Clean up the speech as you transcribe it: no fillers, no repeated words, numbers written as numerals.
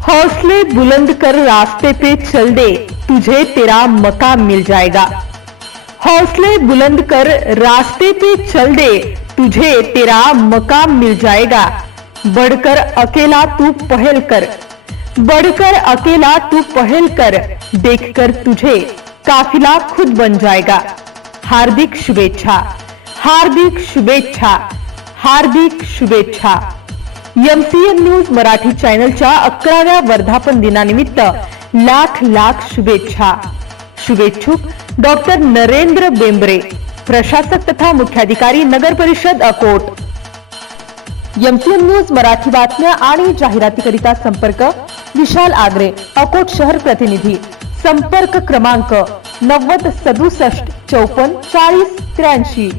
हौसले बुलंद कर रास्ते पे चल दे, तुझे तेरा मकाम मिल जाएगा। हौसले बुलंद कर रास्ते पे चल दे, तुझे तेरा मकाम मिल जाएगा। बढ़कर अकेला तू पहल कर, बढ़कर अकेला तू पहल कर, देखकर तुझे काफिला खुद बन जाएगा। हार्दिक शुभेच्छा, हार्दिक शुभेच्छा, हार्दिक शुभेच्छा। MCN न्यूज मराठी चॅनलच्या 11व्या वर्धापन दिनानिमित्त लाख लाख शुभेच्छा। शुभेच्छुक डॉक्टर नरेंद्र बेंबरे, प्रशासक तथा मुख्याधिकारी नगर परिषद अकोट। MCN न्यूज मराठी बातम्या आणि जाहिरातीकरिता संपर्क विशाल आगरे, अकोट शहर प्रतिनिधी। संपर्क क्रमांक 90 67 54 40 83।